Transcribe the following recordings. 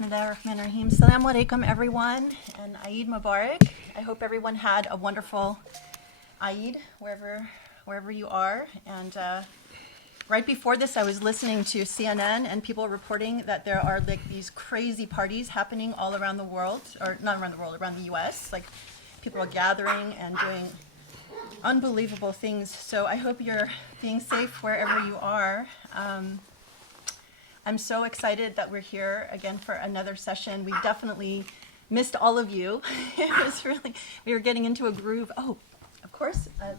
Bismillahirrahmanirrahim. Assalamu alaikum, everyone, and Eid Mubarak. I hope everyone had a wonderful Eid wherever you are. And right before this, I was listening to CNN and people reporting that there are like these crazy parties happening all around the world, or not around the world, around the U.S. Like people are gathering and doing unbelievable things. So I hope you're being safe wherever you are. I'm so excited that we're here again for another session. We definitely missed all of you. It was really, we were getting into a groove. Oh, of course. I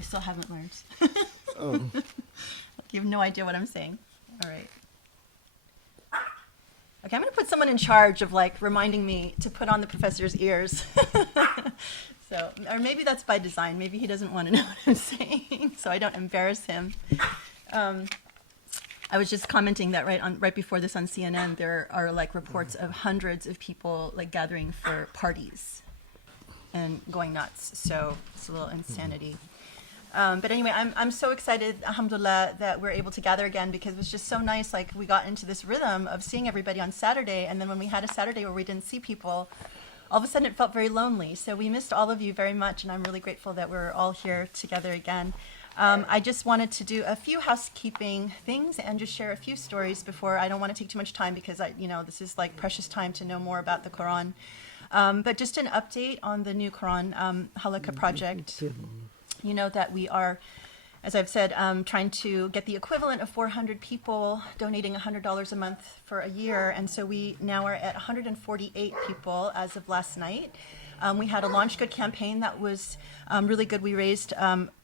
still haven't learned. Oh. You have no idea what I'm saying. All right. Okay, I'm going to put someone in charge of like reminding me to put on the professor's ears. So, or maybe that's by design. Maybe he doesn't want to know what I'm saying, so I don't embarrass him. I was just commenting that right before this on CNN, there are like reports of hundreds of people like gathering for parties and going nuts. So it's a little insanity. But anyway, I'm so excited, alhamdulillah, that we're able to gather again because it was just so nice. Like we got into this rhythm of seeing everybody on Saturday, and then when we had a Saturday where we didn't see people, all of a sudden it felt very lonely. So we missed all of you very much, and I'm really grateful that we're all here together again. I just wanted to do a few housekeeping things and just share a few stories before. I don't want to take too much time because this is like precious time to know more about the Quran. But just an update on the new Quran Halaqa project. You know that we are, as I've said, trying to get the equivalent of 400 people donating $100 a month for a year. And so we now are at 148 people as of last night. We had a Launch Good campaign that was really good. We raised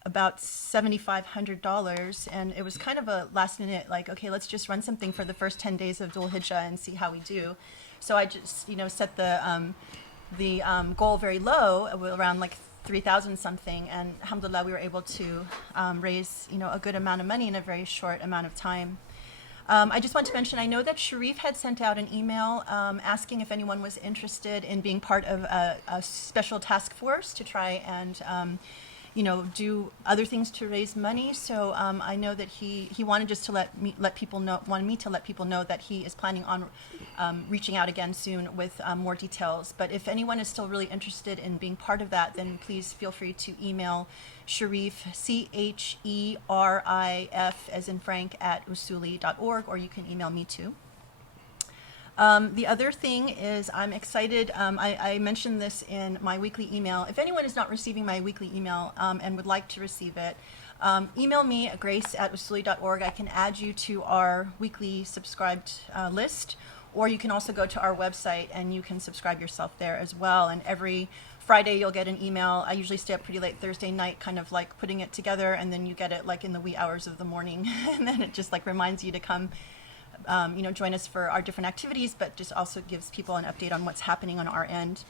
about $7,500, and it was kind of a last minute, like, okay, let's just run something for the first 10 days of Dhul Hijjah and see how we do. So I just, set the goal very low, around like 3,000 something, and alhamdulillah, we were able to raise, a good amount of money in a very short amount of time. I just want to mention, I know that Sharif had sent out an email asking if anyone was interested in being part of a special task force to try and, do other things to raise money. So I know that he wanted just to wanted me to let people know that he is planning on reaching out again soon with more details. But if anyone is still really interested in being part of that, then please feel free to email Sharif, CHERIF, as in Frank, at Usuli.org, or you can email me too. The other thing is I'm excited. I mentioned this in my weekly email. If anyone is not receiving my weekly email and would like to receive it, email me at grace@usuli.org. I can add you to our weekly subscribed list, or you can also go to our website and you can subscribe yourself there as well. And every Friday you'll get an email. I usually stay up pretty late Thursday night kind of like putting it together, and then you get it like in the wee hours of the morning and then it just like reminds you to come join us for our different activities, but just also gives people an update on what's happening on our end.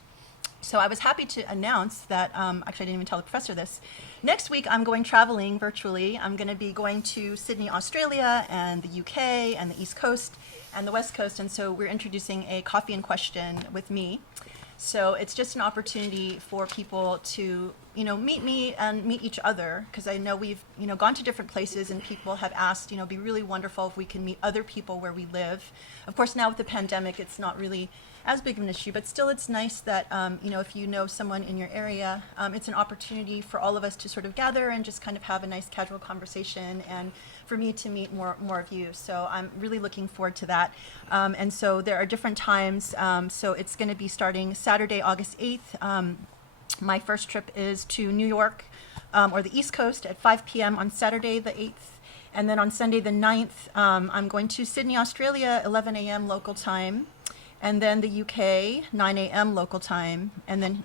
So I was happy to announce that, actually I didn't even tell the professor this, next week I'm going traveling virtually. I'm going to be going to Sydney, Australia, and the UK, and the East Coast, and the West Coast, and so we're introducing a coffee and question with me. So it's just an opportunity for people to, meet me and meet each other, because I know we've, gone to different places and people have asked, it'd be really wonderful if we can meet other people where we live. Of course, now with the pandemic, it's not really as big of an issue, but still it's nice that, if you know someone in your area, it's an opportunity for all of us to sort of gather and just kind of have a nice casual conversation, and for me to meet more of you. So I'm really looking forward to that. And so there are different times. So it's going to be starting Saturday, August 8th. My first trip is to New York or the East Coast at 5 p.m. on Saturday the 8th. And then on Sunday the 9th, I'm going to Sydney, Australia, 11 a.m. local time. And then the UK, 9 a.m. local time. And then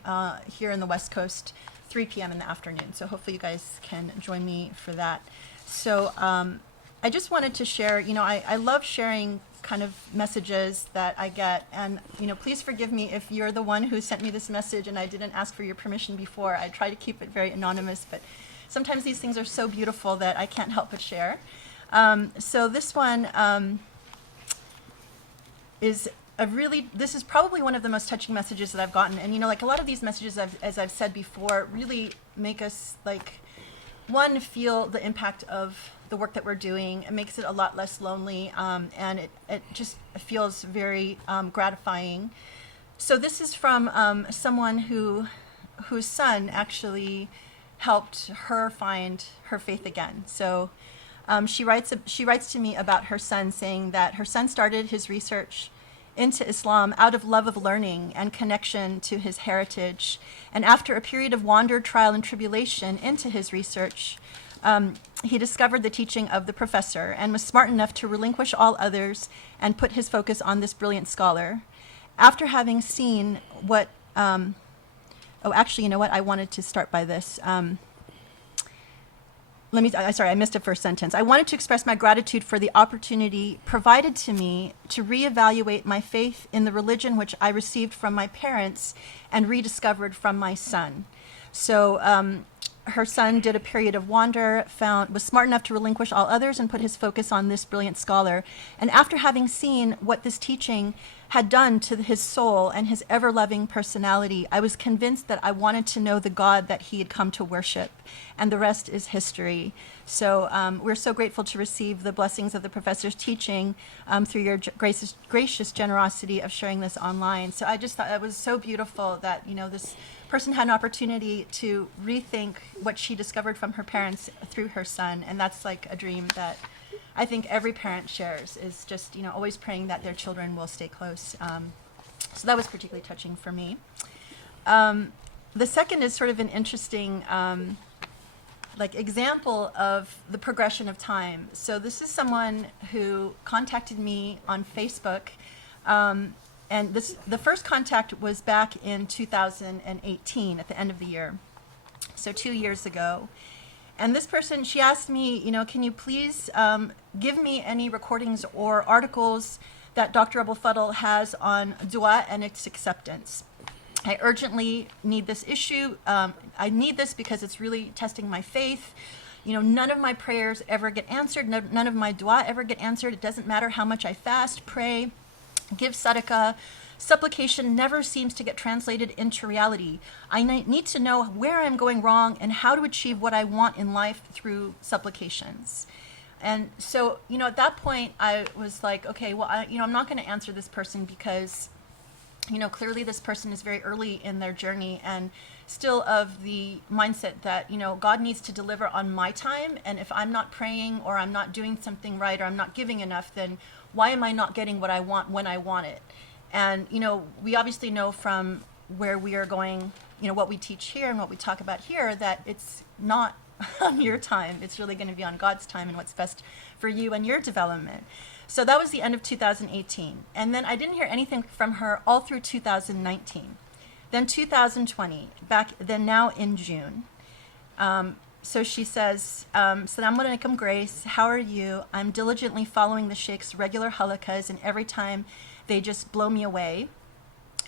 here in the West Coast, 3 p.m. in the afternoon. So hopefully you guys can join me for that. So I just wanted to share, I love sharing kind of messages that I get. And, please forgive me if you're the one who sent me this message and I didn't ask for your permission before. I try to keep it very anonymous, but sometimes these things are so beautiful that I can't help but share. So this one is this is probably one of the most touching messages that I've gotten. And, like a lot of these messages, as I've said before, really make us like, one, feel the impact of the work that we're doing. It makes it a lot less lonely, and it just feels very gratifying. So this is from someone whose son actually helped her find her faith again. So she writes to me about her son, saying that her son started his research into Islam out of love of learning and connection to his heritage. And after a period of wander, trial, and tribulation into his research, he discovered the teaching of the professor and was smart enough to relinquish all others and put his focus on this brilliant scholar. After having seen what, actually, you know what? I wanted to start by this. I missed a first sentence. I wanted to express my gratitude for the opportunity provided to me to reevaluate my faith in the religion which I received from my parents and rediscovered from my son. So her son did a period of wander, was smart enough to relinquish all others and put his focus on this brilliant scholar. And after having seen what this teaching had done to his soul and his ever-loving personality, I was convinced that I wanted to know the God that he had come to worship. And the rest is history. So we're so grateful to receive the blessings of the professor's teaching through your gracious generosity of sharing this online. So I just thought it was so beautiful that, you know, this person had an opportunity to rethink what she discovered from her parents through her son. And that's like a dream that I think every parent shares, is just, you know, always praying that their children will stay close. So that was particularly touching for me. The second is sort of an interesting example of the progression of time. So this is someone who contacted me on Facebook, and the first contact was back in 2018 at the end of the year, so 2 years ago. And this person, she asked me, you know, can you please give me any recordings or articles that Dr. Abou El Fadl has on dua and its acceptance. I urgently need this issue. I need this because it's really testing my faith. You know, none of my prayers ever get answered. None of my dua ever get answered. It doesn't matter how much I fast, pray, give sadaqah. Supplication never seems to get translated into reality. I need to know where I'm going wrong and how to achieve what I want in life through supplications. And so, you know, at that point, I was like, okay, well, I'm not going to answer this person because, you know, clearly this person is very early in their journey and still of the mindset that, you know, God needs to deliver on my time. And if I'm not praying or I'm not doing something right or I'm not giving enough, then why am I not getting what I want when I want it? And, you know, we obviously know from where we are going, you know, what we teach here and what we talk about here, that it's not on your time. It's really going to be on God's time and what's best for you and your development. So that was the end of 2018. And then I didn't hear anything from her all through 2019. Then 2020, now in June. So she says, Assalamu alaikum, Grace. How are you? I'm diligently following the Sheikh's regular halaqas, and every time they just blow me away.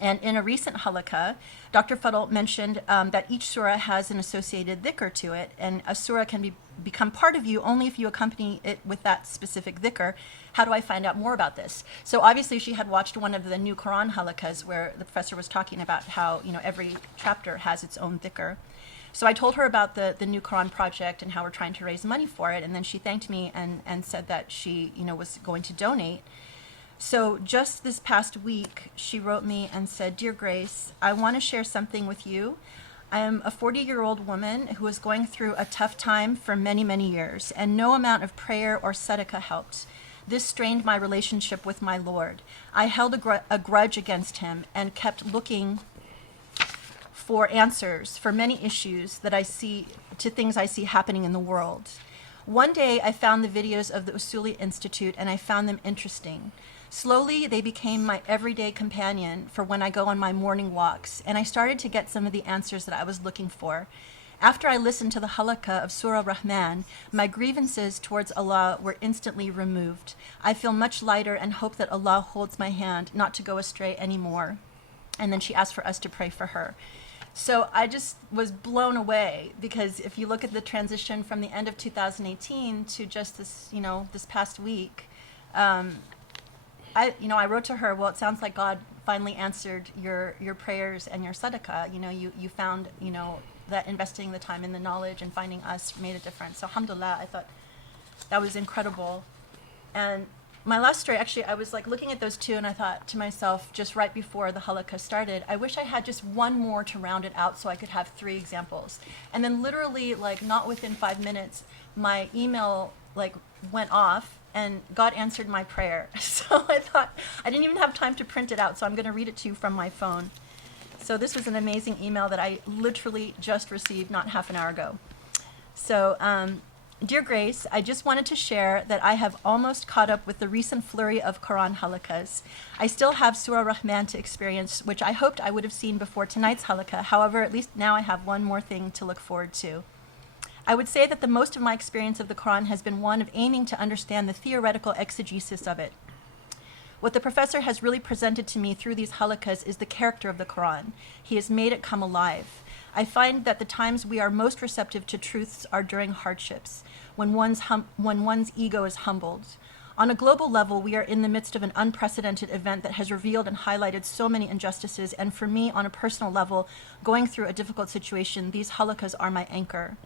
And in a recent halaqa, Dr. Fadl mentioned that each surah has an associated dhikr to it, and a surah can become part of you only if you accompany it with that specific dhikr. How do I find out more about this? So obviously she had watched one of the new Quran halaqas where the professor was talking about how, you know, every chapter has its own dhikr. So I told her about the New Quran project and how we're trying to raise money for it, and then she thanked me and said that she, you know, was going to donate. So just this past week, she wrote me and said, Dear Grace, I want to share something with you. I am a 40-year-old woman who was going through a tough time for many, many years, and no amount of prayer or sadaqah helped. This strained my relationship with my Lord. I held a grudge against him and kept looking for answers for many issues that I see, to things I see happening in the world. One day, I found the videos of the Usuli Institute, and I found them interesting. Slowly, they became my everyday companion for when I go on my morning walks, and I started to get some of the answers that I was looking for. After I listened to the Halaqa of Surah Rahman, my grievances towards Allah were instantly removed. I feel much lighter and hope that Allah holds my hand not to go astray anymore. And then she asked for us to pray for her. So I just was blown away, because if you look at the transition from the end of 2018 to just this, you know, this past week, I wrote to her, well, it sounds like God finally answered your prayers and your sadaqah. You know, you found, you know, that investing the time in the knowledge and finding us made a difference. So alhamdulillah, I thought that was incredible. And my last story, actually, I was like looking at those two, and I thought to myself, just right before the Halaqa started, I wish I had just one more to round it out so I could have 3 examples. And then literally, like, not within 5 minutes, my email like went off, and God answered my prayer. So I thought, I didn't even have time to print it out, so I'm going to read it to you from my phone. So this was an amazing email that I literally just received not half an hour ago. So, Dear Grace, I just wanted to share that I have almost caught up with the recent flurry of Quran halaqas. I still have Surah Rahman to experience, which I hoped I would have seen before tonight's halaqa. However, at least now I have one more thing to look forward to. I would say that the most of my experience of the Quran has been one of aiming to understand the theoretical exegesis of it. What the professor has really presented to me through these halaqas is the character of the Quran. He has made it come alive. I find that the times we are most receptive to truths are during hardships, when one's ego is humbled. On a global level, we are in the midst of an unprecedented event that has revealed and highlighted so many injustices, and for me, on a personal level, going through a difficult situation, these halaqas are my anchor.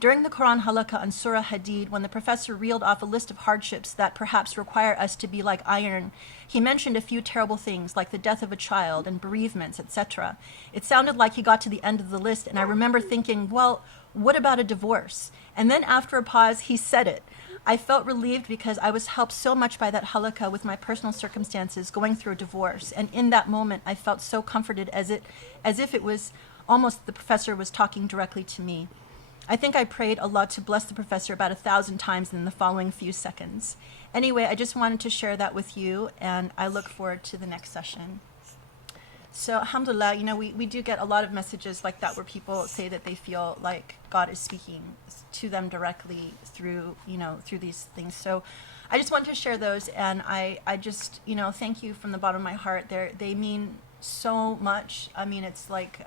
During the Quran halaqa on Surah Hadid, when the professor reeled off a list of hardships that perhaps require us to be like iron, he mentioned a few terrible things like the death of a child and bereavements, etc. It sounded like he got to the end of the list, and I remember thinking, well, what about a divorce? And then after a pause, he said it. I felt relieved because I was helped so much by that halaqa with my personal circumstances going through a divorce, and in that moment I felt so comforted as if it was almost the professor was talking directly to me. I think I prayed Allah to bless the professor about 1,000 times in the following few seconds. Anyway, I just wanted to share that with you, and I look forward to the next session. So, alhamdulillah, we do get a lot of messages like that where people say that they feel like God is speaking to them directly through these things. So I just wanted to share those, and I just, thank you from the bottom of my heart. They mean so much. I mean, it's like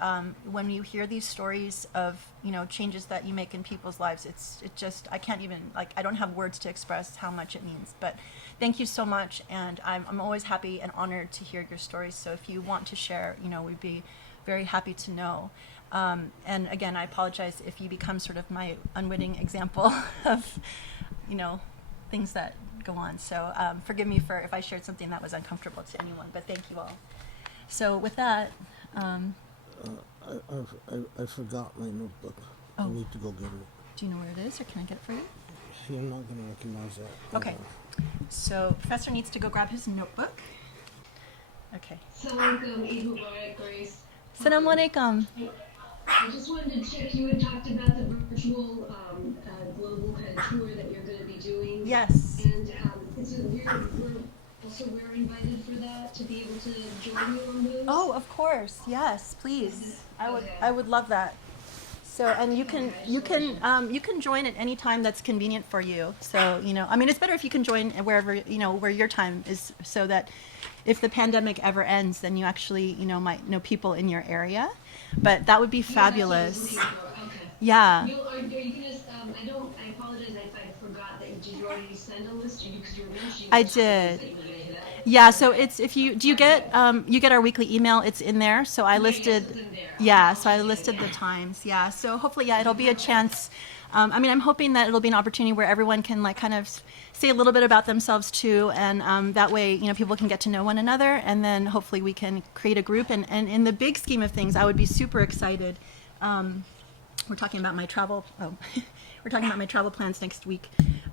when you hear these stories of changes that you make in people's lives, it just, I can't even, I don't have words to express how much it means. But thank you so much, and I'm always happy and honored to hear your stories. So if you want to share, we'd be very happy to know. And again, I apologize if you become sort of my unwitting example of things that go on. So forgive me for if I shared something that was uncomfortable to anyone, but thank you all. So with that, I forgot my notebook. Oh. I need to go get it. Do you know where it is, or can I get it for you? You're not going to recognize that. Okay. So Professor needs to go grab his notebook. Okay. Assalamu alaikum, Eid Mubarak, Grace. Assalamu alaikum. I just wanted to check, you had talked about the virtual global kind of tour that you're going to be doing. Yes. And we're invited for that, to be able to join you on those. Oh, of course. Yes, please. I would love that. So, and you can join at any time that's convenient for you. So, it's better if you can join wherever, where your time is, so that if the pandemic ever ends, then you actually, might know people in your area. But that would be fabulous. Okay. Yeah. Are you going to, I apologize if I forgot that, did you already send a list? Because you were mentioning I did. Yeah, so it's, if you get our weekly email, it's in there. So I listed, so I listed the times. Yeah, so hopefully, it'll be a chance. I'm hoping that it'll be an opportunity where everyone can kind of say a little bit about themselves too, and that way, people can get to know one another, and then hopefully we can create a group. And in the big scheme of things, I would be super excited. We're talking about my travel. We're talking about my travel plans next week.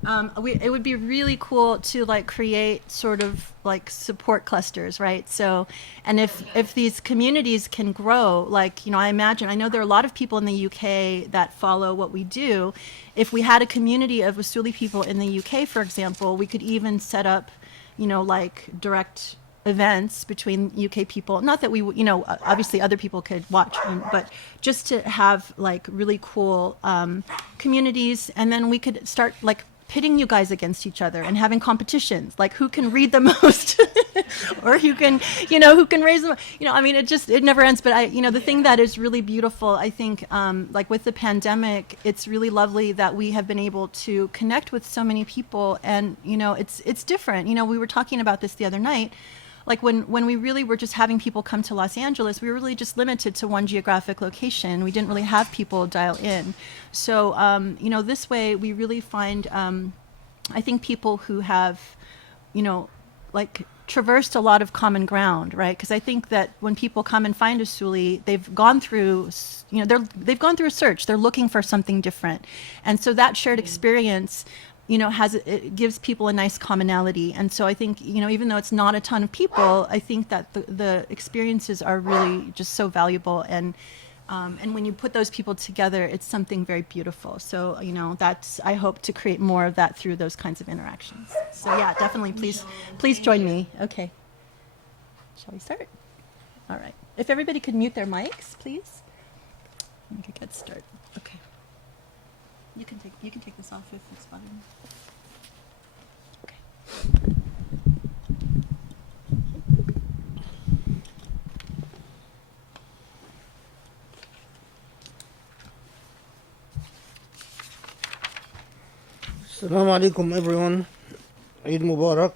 It would be really cool to create sort of support clusters, right? So, and if these communities can grow, I know there are a lot of people in the UK that follow what we do. If we had a community of Usuli people in the UK, for example, we could even set up, direct events between UK people. Not that we, obviously other people could watch, but just to have really cool communities, and then we could start pitting you guys against each other and having competitions, who can read the most, or who can raise them. It never ends. But the thing that is really beautiful, I think, with the pandemic, it's really lovely that we have been able to connect with so many people, and it's different. We were talking about this the other night. When we really were just having people come to Los Angeles, we were really just limited to one geographic location. We didn't really have people dial in. So, this way we really find I think people who have, like traversed a lot of common ground, right? Because I think that when people come and find Usuli, they've gone through, they've gone through a search. They're looking for something different, and so that shared experience, it gives people a nice commonality. And so I think, even though it's not a ton of people, I think that the experiences are really just so valuable. And when you put those people together, it's something very beautiful. So, I hope to create more of that through those kinds of interactions. So yeah, definitely, please join me. Okay. Shall we start? All right. If everybody could mute their mics, please. Make a good start. Okay. You can take this off if it's bothering you. Okay. Assalamu alaikum, everyone. Eid Mubarak.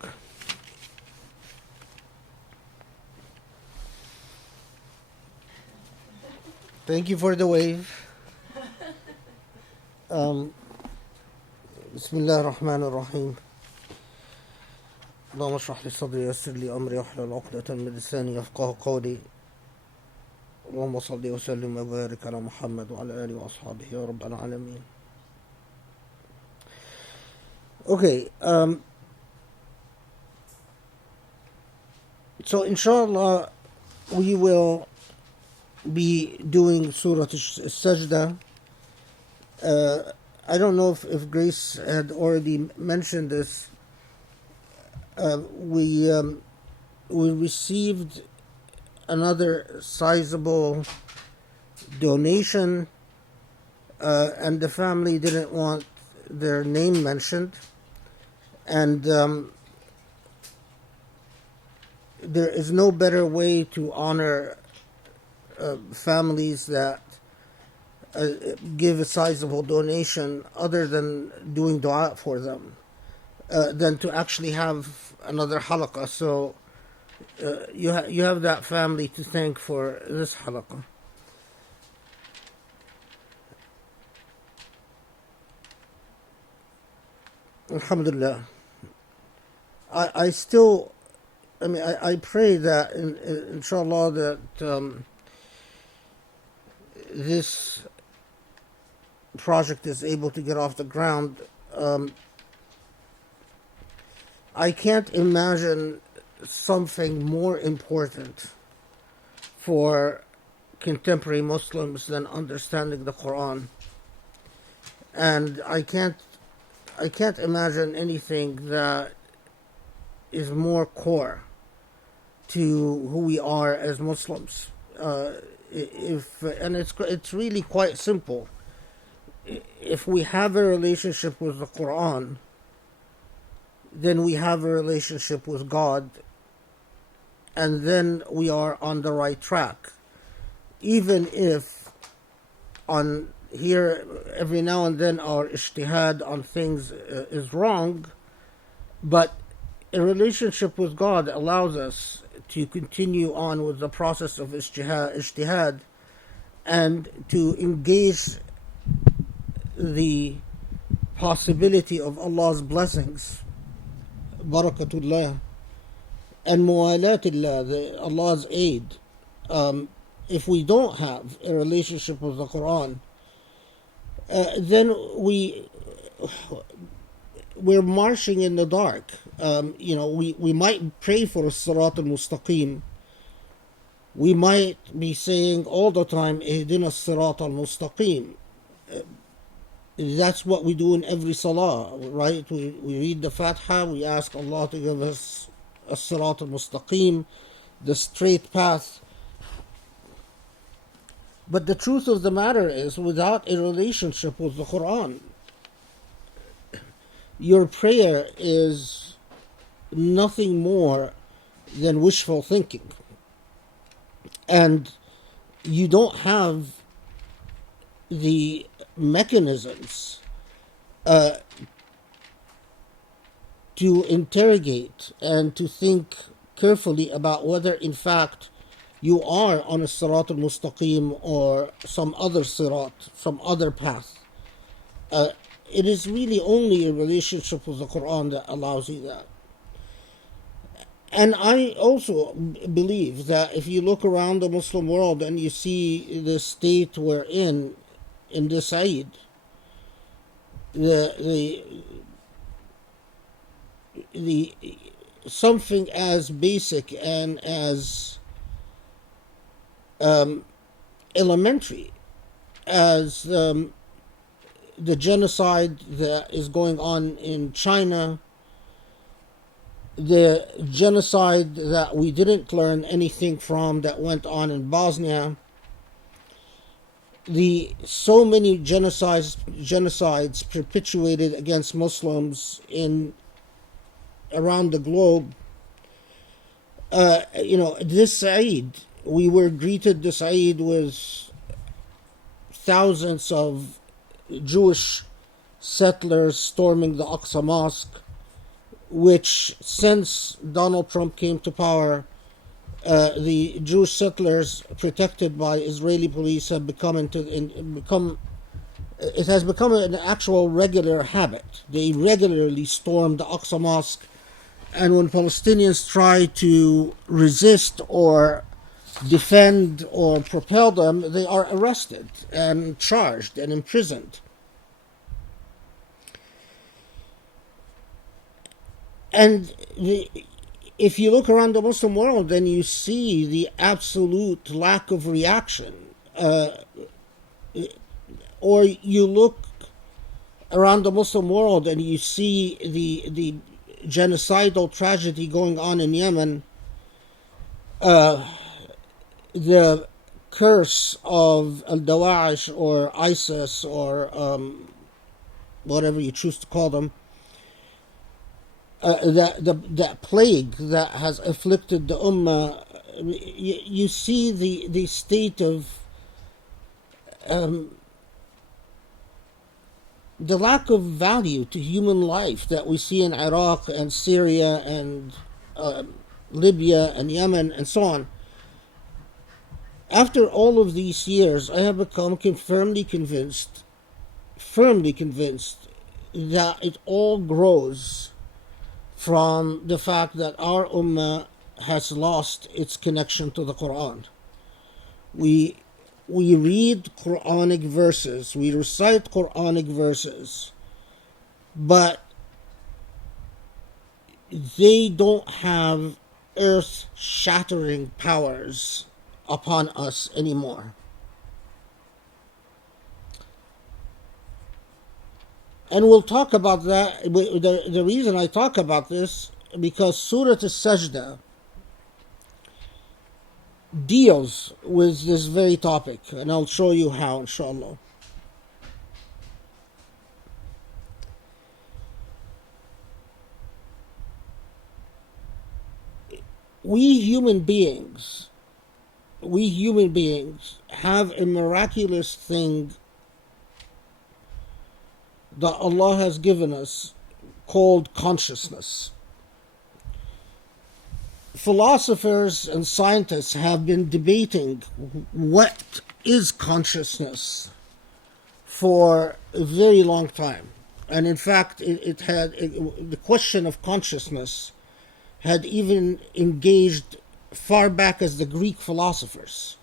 Thank you for the wave. Bismillah ar-Rahman ar-Rahim. اللهم اشرح لي صدري ويسر لي امري واحلل عقدة من لساني يفقهوا قولي. اللهم صل وسلم وبارك على محمد وعلى اله واصحابه يا رب العالمين. Okay, so inshallah we will be doing Surah Al Sajdah. I don't know if Grace had already mentioned this. We received another sizable donation, and the family didn't want their name mentioned. And there is no better way to honor families that give a sizable donation other than doing dua for them, than to actually have another halaqa. So you have that family to thank for this halaqa. Alhamdulillah. I pray that inshallah that this project is able to get off the ground. I can't imagine something more important for contemporary Muslims than understanding the Quran. And I can't imagine anything that is more core to who we are as Muslims. It's really quite simple. If we have a relationship with the Quran, then we have a relationship with God, and then we are on the right track. Even if on here every now and then our ijtihad on things is wrong, but a relationship with God allows us to continue on with the process of ijtihad and to engage the possibility of Allah's blessings, barakatullah, and muwalatullah, Allah's aid. If we don't have a relationship with the Quran, then we're marching in the dark. We might pray for Sirat al-Mustaqim. We might be saying all the time, Ihdina Sirat al-Mustaqim. That's what we do in every salah, right? We read the Fatiha, we ask Allah to give us a Sirat al-Mustaqim, the straight path. But the truth of the matter is, without a relationship with the Quran, your prayer is nothing more than wishful thinking. And you don't have the mechanisms to interrogate and to think carefully about whether in fact you are on a Sirat al-Mustaqim or some other Sirat, some other path. it is really only a relationship with the Quran that allows you that. And I also believe that if you look around the Muslim world and you see the state we're in this Eid, the something as basic and as elementary as the genocide that is going on in China, the genocide that we didn't learn anything from that went on in Bosnia, the so many genocides perpetuated against Muslims in around the globe. This Eid, we were greeted this Eid with thousands of Jewish settlers storming the Aqsa Mosque, which since Donald Trump came to power, the Jewish settlers protected by Israeli police have become it has become an actual regular habit. They regularly storm the Aqsa Mosque, and when Palestinians try to resist or defend or propel them, they are arrested and charged and imprisoned. And if you look around the Muslim world, then you see the absolute lack of reaction. Or you look around the Muslim world and you see the genocidal tragedy going on in Yemen, the curse of al-Dawa'ish or ISIS or whatever you choose to call them, that plague that has afflicted the Ummah. You see the state of the lack of value to human life that we see in Iraq and Syria and Libya and Yemen and so on. After all of these years, I have become firmly convinced that it all grows from the fact that our Ummah has lost its connection to the Quran. We read Quranic verses, we recite Quranic verses, but they don't have earth-shattering powers upon us anymore. And we'll talk about that. The reason I talk about this, because Surah Al Sajdah deals with this very topic, and I'll show you how, inshallah. We human beings have a miraculous thing that Allah has given us called consciousness. Philosophers and scientists have been debating what is consciousness for a very long time. And in fact, the question of consciousness had even engaged far back as the Greek philosophers.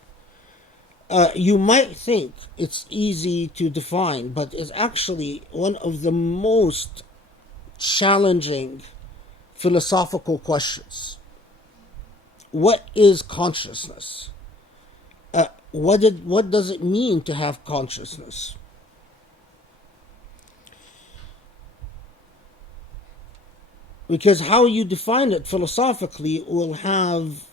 You might think it's easy to define, but it's actually one of the most challenging philosophical questions. What is consciousness? What does it mean to have consciousness? Because how you define it philosophically will have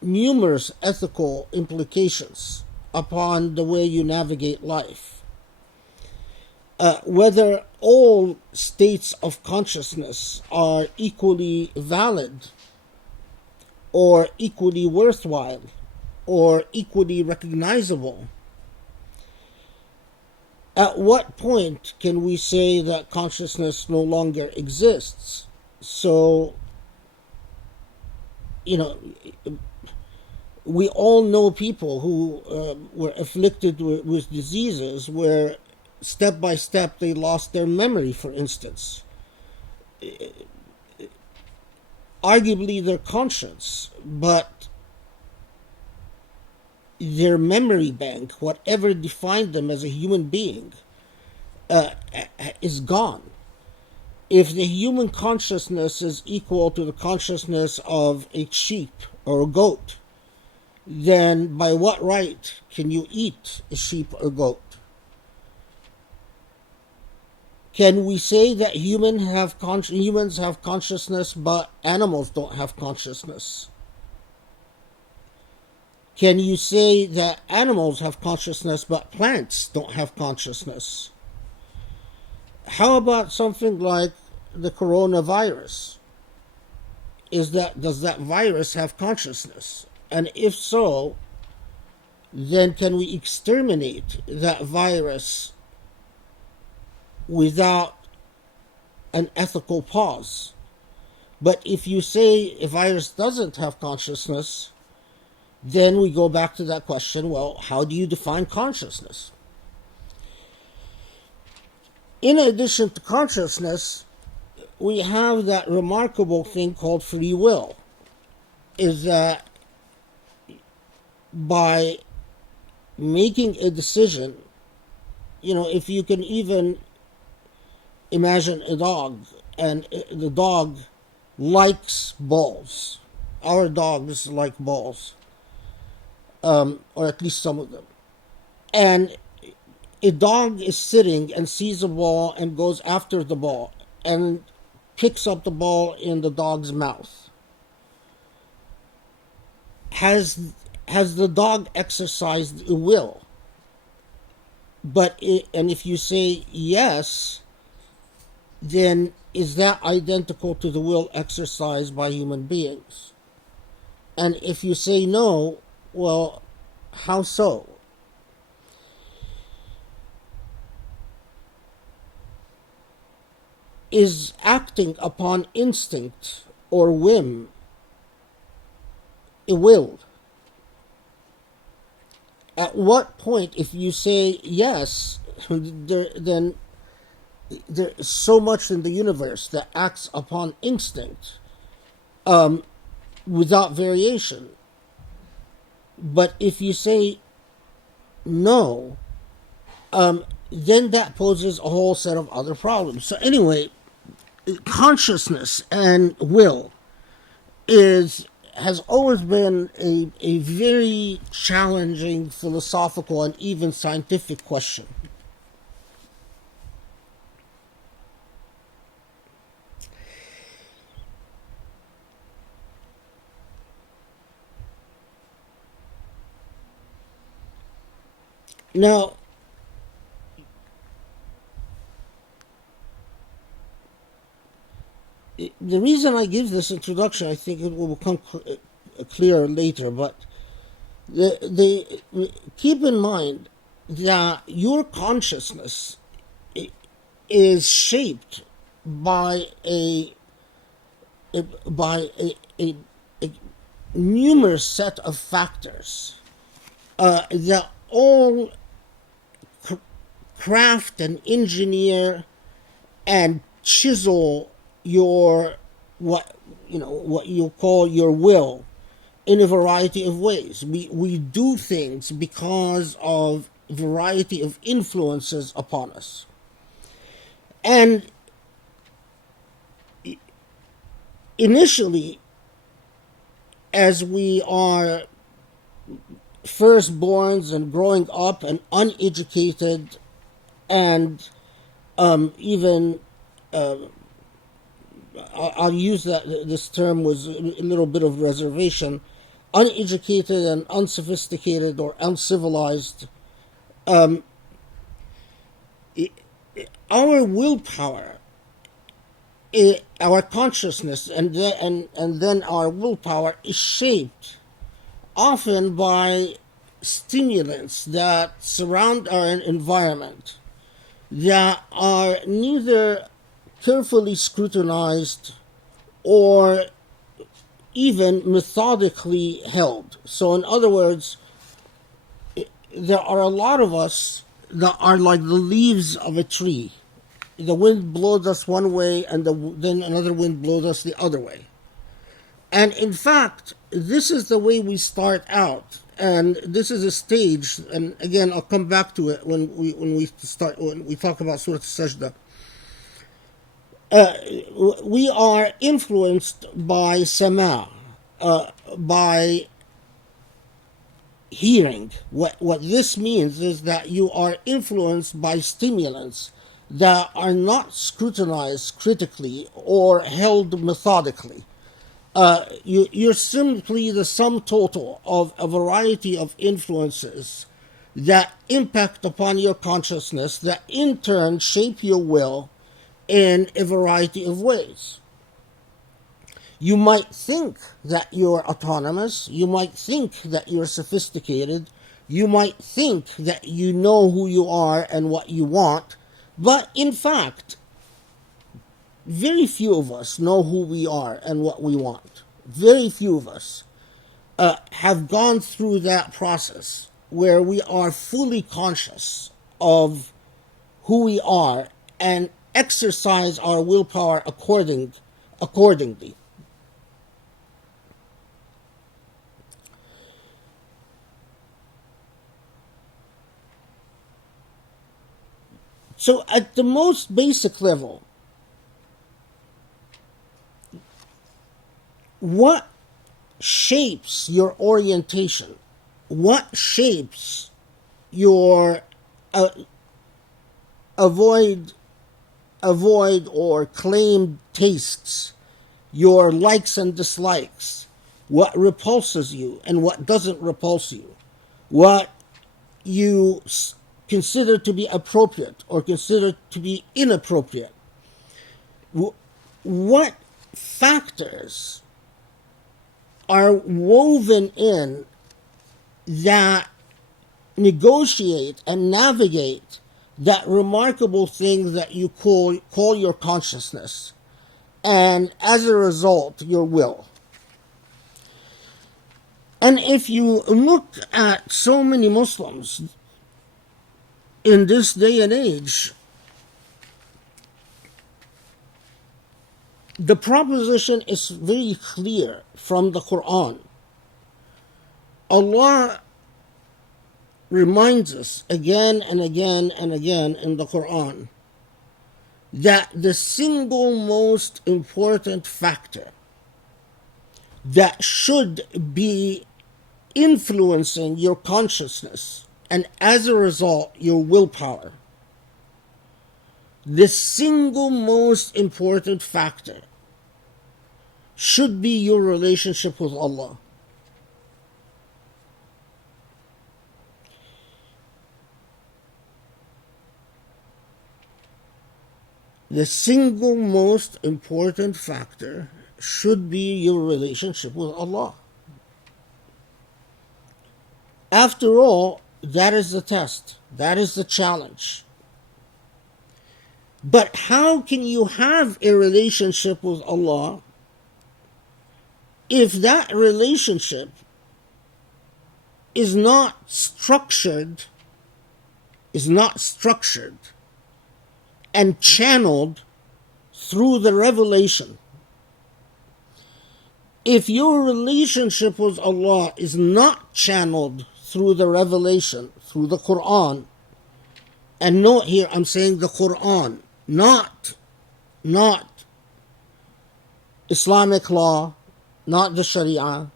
numerous ethical implications upon the way you navigate life. Whether all states of consciousness are equally valid or equally worthwhile or equally recognizable. At what point can we say that consciousness no longer exists? So, we all know people who were afflicted with diseases where step by step they lost their memory, for instance. Arguably their conscience, but their memory bank, whatever defined them as a human being, is gone. If the human consciousness is equal to the consciousness of a sheep or a goat, then by what right can you eat a sheep or goat? Can we say that humans have consciousness but animals don't have consciousness? Can you say that animals have consciousness but plants don't have consciousness? How about something like the coronavirus? Does that virus have consciousness? And if so, then can we exterminate that virus without an ethical pause? But if you say a virus doesn't have consciousness, then we go back to that question, well, how do you define consciousness? In addition to consciousness, we have that remarkable thing called free will. Is that by making a decision, if you can even imagine a dog, and the dog likes balls. Our dogs like balls, or at least some of them. And a dog is sitting and sees a ball and goes after the ball and picks up the ball in the dog's mouth. Has the dog exercised a will? And if you say yes, then is that identical to the will exercised by human beings? And if you say no, well, how so? Is acting upon instinct or whim a will? At what point, if you say yes, then there is so much in the universe that acts upon instinct without variation. But if you say no, then that poses a whole set of other problems. So anyway, consciousness and will has always been a very challenging philosophical and even scientific question. Now, the reason I give this introduction, I think it will become clearer later, but keep in mind that your consciousness is shaped by a numerous set of factors that all craft and engineer and chisel your what you call your will in a variety of ways. We do things because of a variety of influences upon us. And initially, as we are firstborns and growing up and uneducated and even I'll use this term with a little bit of reservation, uneducated and unsophisticated or uncivilized, our willpower, our consciousness, and then our willpower is shaped often by stimulants that surround our environment that are neither carefully scrutinized or even methodically held. So in other words, there are a lot of us that are like the leaves of a tree. The wind blows us one way, and then another wind blows us the other way. And in fact, this is the way we start out, and this is a stage. And again, I'll come back to it when we talk about Surah Al Sajdah. We are influenced by sama, by hearing. What this means is that you are influenced by stimulants that are not scrutinized critically or held methodically. You're simply the sum total of a variety of influences that impact upon your consciousness, that in turn shape your will in a variety of ways. You might think that you're autonomous, you might think that you're sophisticated, you might think that you know who you are and what you want, but in fact, very few of us know who we are and what we want. Very few of us have gone through that process where we are fully conscious of who we are and exercise our willpower accordingly. So at the most basic level, what shapes your orientation? What shapes your avoid or claimed tastes, your likes and dislikes, what repulses you and what doesn't repulse you, what you consider to be appropriate or consider to be inappropriate? What factors are woven in that negotiate and navigate that remarkable thing that you call your consciousness, and as a result, your will? And if you look at so many Muslims in this day and age, the proposition is very clear from the Quran. Allah reminds us again and again and again in the Quran that the single most important factor that should be influencing your consciousness and as a result your willpower, the single most important factor should be your relationship with Allah. The single most important factor should be your relationship with Allah. After all, that is the test. That is the challenge. But how can you have a relationship with Allah if that relationship is not structured and channeled through the revelation? If your relationship with Allah is not channeled through the revelation, through the Quran, and note here I'm saying the Quran, not Islamic law, not the Sharia.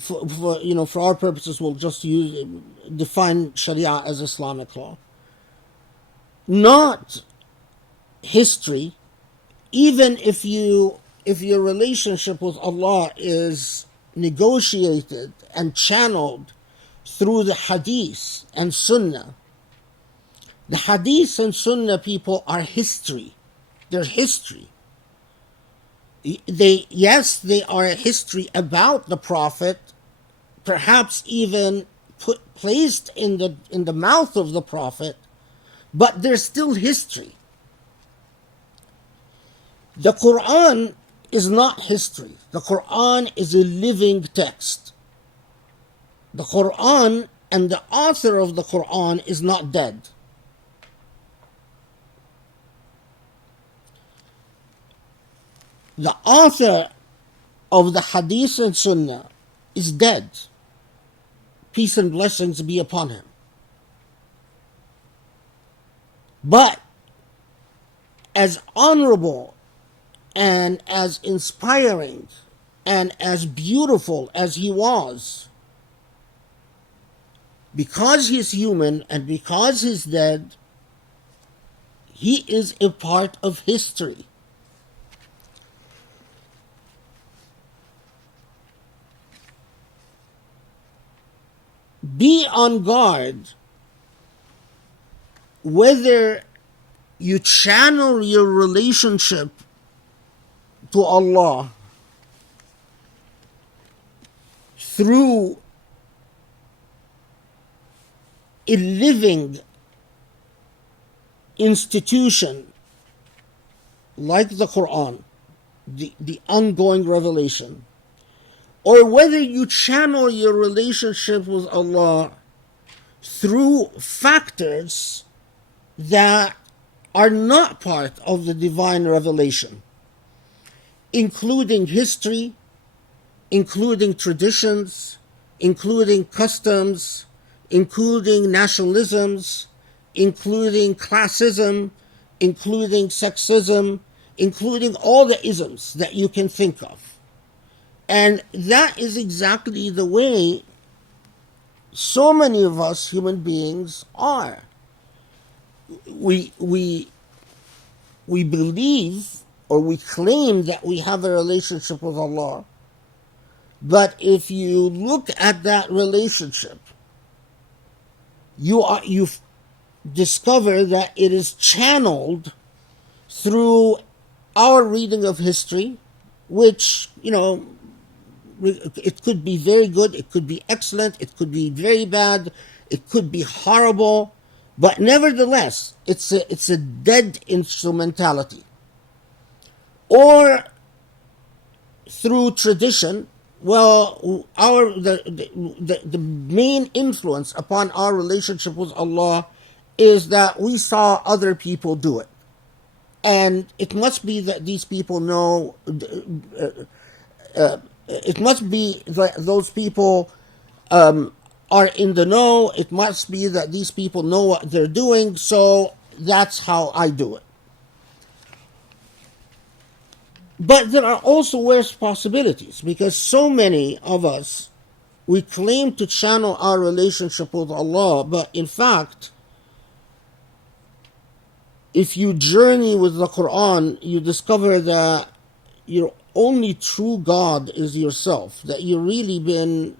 For our purposes, we'll just define Sharia as Islamic law. Not history. Even if your relationship with Allah is negotiated and channeled through the Hadith and Sunnah. The Hadith and Sunnah people are history. They're history. They are a history about the Prophet, perhaps even placed in the mouth of the Prophet, but they're still history. The Quran is not history. The Quran is a living text. The Quran and the author of the Quran is not dead. The author of the Hadith and Sunnah is dead. Peace and blessings be upon him. But as honorable and as inspiring and as beautiful as he was, because he's human and because he's dead, he is a part of history. Be on guard whether you channel your relationship to Allah through a living institution like the Quran, the ongoing revelation, or whether you channel your relationship with Allah through factors that are not part of the divine revelation, including history, including traditions, including customs, including nationalisms, including classism, including sexism, including all the isms that you can think of. And that is exactly the way so many of us human beings are. We believe or we claim that we have a relationship with Allah, but if you look at that relationship, you discover that it is channeled through our reading of history, which, it could be very good, it could be excellent, it could be very bad, it could be horrible, but nevertheless, it's a dead instrumentality. Or through tradition, well, the main influence upon our relationship with Allah is that we saw other people do it, and it must be that these people know. It must be that those people are in the know. It must be that these people know what they're doing, so that's how I do it. But there are also worse possibilities, because so many of us, we claim to channel our relationship with Allah, but in fact, if you journey with the Quran, you discover that your only true God is yourself, that you've really been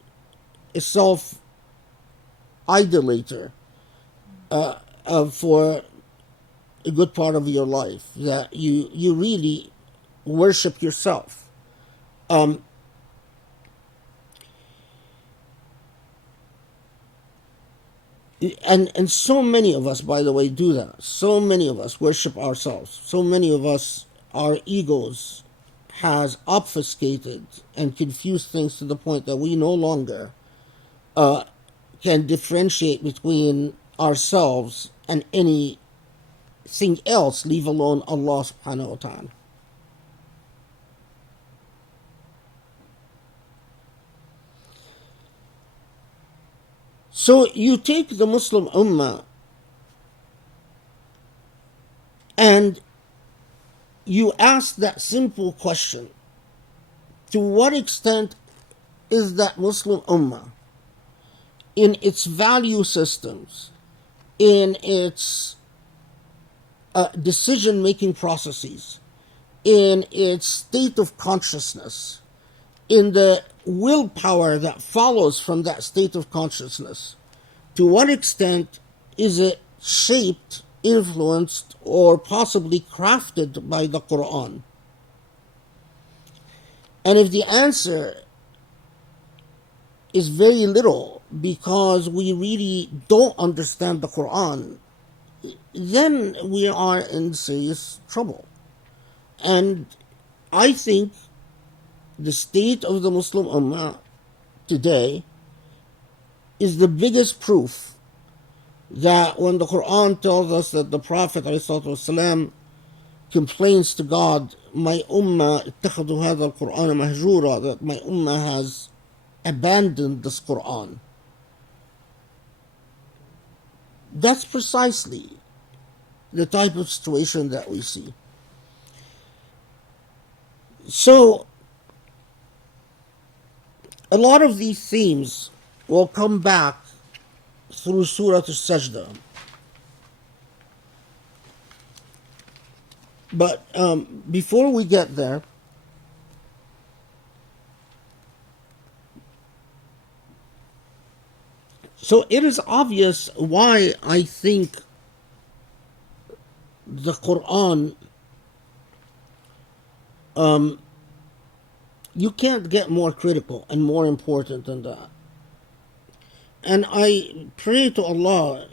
a self-idolater for a good part of your life, that you really worship yourself. And so many of us, by the way, do that. So many of us worship ourselves. So many of us, our egos has obfuscated and confused things to the point that we no longer can differentiate between ourselves and anything else, leave alone Allah subhanahu wa ta'ala. So you take the Muslim Ummah and you ask that simple question: to what extent is that Muslim Ummah, in its value systems, in its decision-making processes, in its state of consciousness, in the willpower that follows from that state of consciousness, to what extent is it shaped, influenced, or possibly crafted by the Quran? And if the answer is very little, because we really don't understand the Quran, then we are in serious trouble. And I think the state of the Muslim Ummah today is the biggest proof that when the Quran tells us that the Prophet ﷺ complains to God, my ummah اتخذوا هذا القرآن مهجورا, that my ummah has abandoned this Quran. That's precisely the type of situation that we see. So, a lot of these themes will come back through Surah Al Sajdah. But before we get there, so it is obvious why I think the Quran, you can't get more critical and more important than that. And I pray to Allah,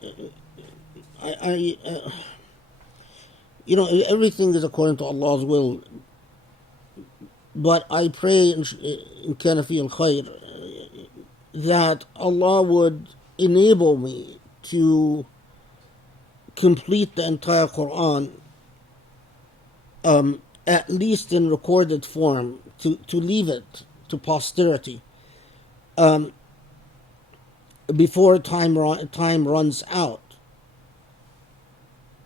everything is according to Allah's will, but I pray in kana fi al-khair that Allah would enable me to complete the entire Quran, at least in recorded form, to leave it to posterity before time runs out.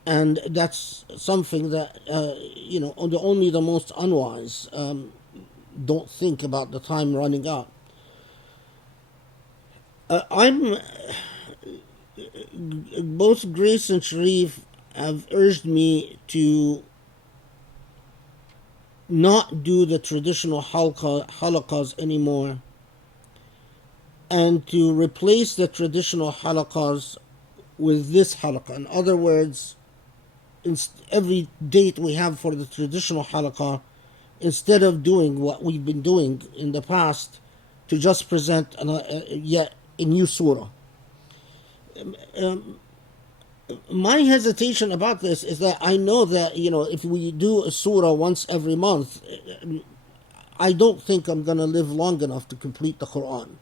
And that's something that only the most unwise don't think about the time running out. Both Grace and Sharif have urged me to not do the traditional halaqas anymore, and to replace the traditional halaqas with this halaqa. In other words, every date we have for the traditional halaqa, instead of doing what we've been doing in the past, to just present yet a new surah. My hesitation about this is that I know that, if we do a surah once every month, I don't think I'm going to live long enough to complete the Quran.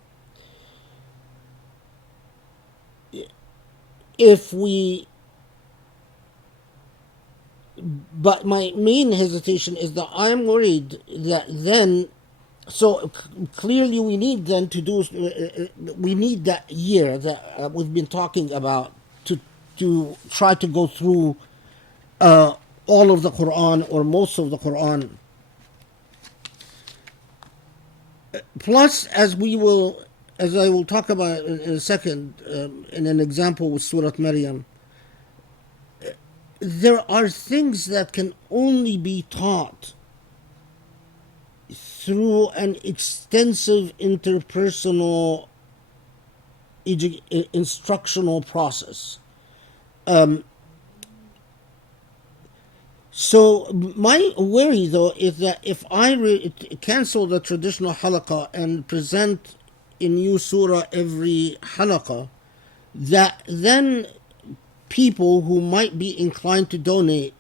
But my main hesitation is that I'm worried that then, so clearly we need then to do, we need that year that we've been talking about to try to go through all of the Quran or most of the Quran. Plus, as I will talk about in a second, in an example with Surah Maryam, there are things that can only be taught through an extensive interpersonal instructional process. So my worry, though, is that if I cancel the traditional halaqa and present a new surah every halaqa, that then people who might be inclined to donate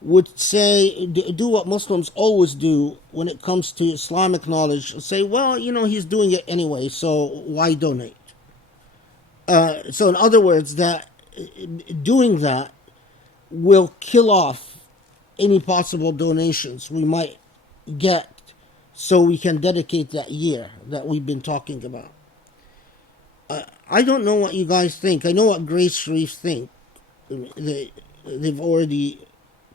would say, do what Muslims always do when it comes to Islamic knowledge, say, well, he's doing it anyway, so why donate? So in other words, that doing that will kill off any possible donations we might get, so we can dedicate that year that we've been talking about. I don't know what you guys think. I know what Grace Sharif think. They've already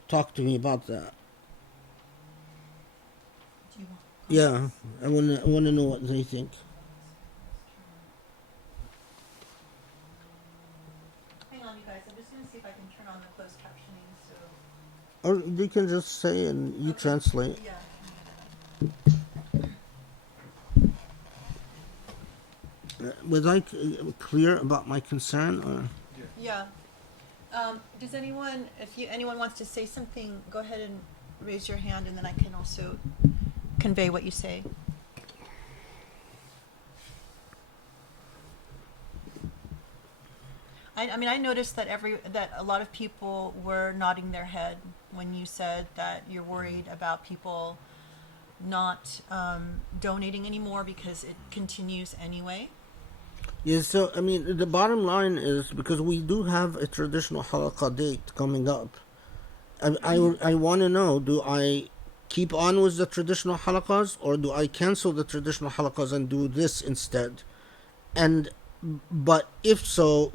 talked to me about that. Yeah, I want to know what they think. Hang on, you guys. I'm just going to see if I can turn on the closed captioning. Or they can just say and you translate. Yeah. Was I clear about my concern? Or? Yeah. Does anyone, anyone wants to say something, go ahead and raise your hand, and then I can also convey what you say. I noticed that a lot of people were nodding their head when you said that you're worried about people not donating anymore because it continues anyway. Yeah, so I mean, the bottom line is because we do have a traditional halaqa date coming up. I want to know: do I keep on with the traditional halaqas, or do I cancel the traditional halaqas and do this instead? And but if so,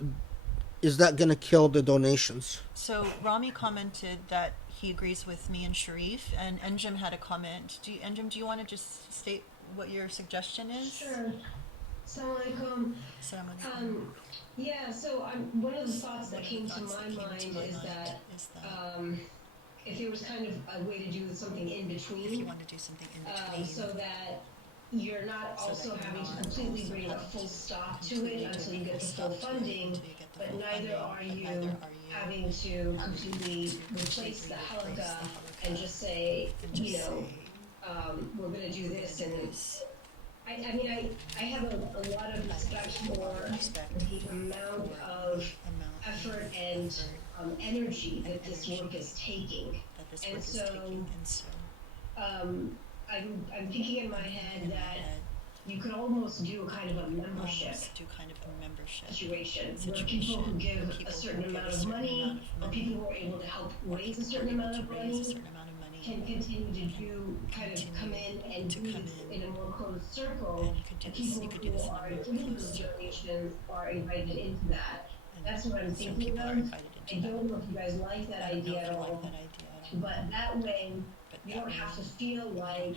is that going to kill the donations? So Rami commented that he agrees with me and Sharif, and Enjim had a comment. Enjim, do you want to just state what your suggestion is? Sure. So like yeah, so one of the thoughts that came to my mind is that if there was kind of a way to do something in between, if you want to do something in between, so that you're not also having to completely bring a full stop to it until you get the full funding, but neither are you having to completely replace the halaqa and just say, you know, we're going to do this. And I mean, I have a lot of respect for the amount of effort and energy that this work is taking. And so I'm thinking in my head that you could almost do a kind of a membership situation where people who give a certain amount of money, or people who are able to help raise a certain amount of money, can continue to do kind of come in and do this in a more closed circle. And people who are giving those donations are invited into that. That's what I'm thinking of. I don't know if you guys like that idea at all, but that way you don't have to feel like,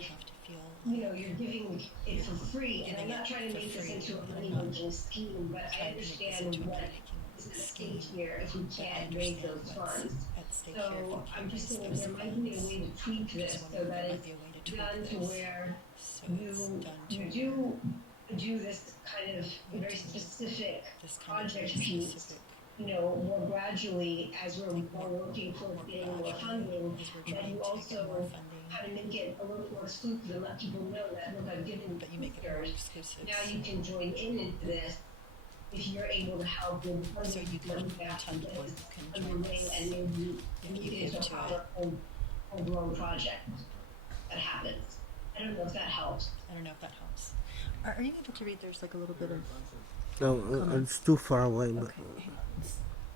you know, you're giving it for free. And I'm not trying to make this into a money-making scheme, but I understand what is at stake here if we can't raise those funds. So I'm just thinking there might be a way to tweak this so that it's done to where you do this kind of very specific project piece, you know, more gradually as we're working towards getting more funding, that you also kind of make it a little more exclusive and let people know that, look, I've given you pictures. Now you can join into this if you're able to help with funding what you have to get this underway and maybe make it into a proper full-blown project that happens. I don't know if that helps. Are you able to read? There's like a little bit of. No, it's too far away. But Okay.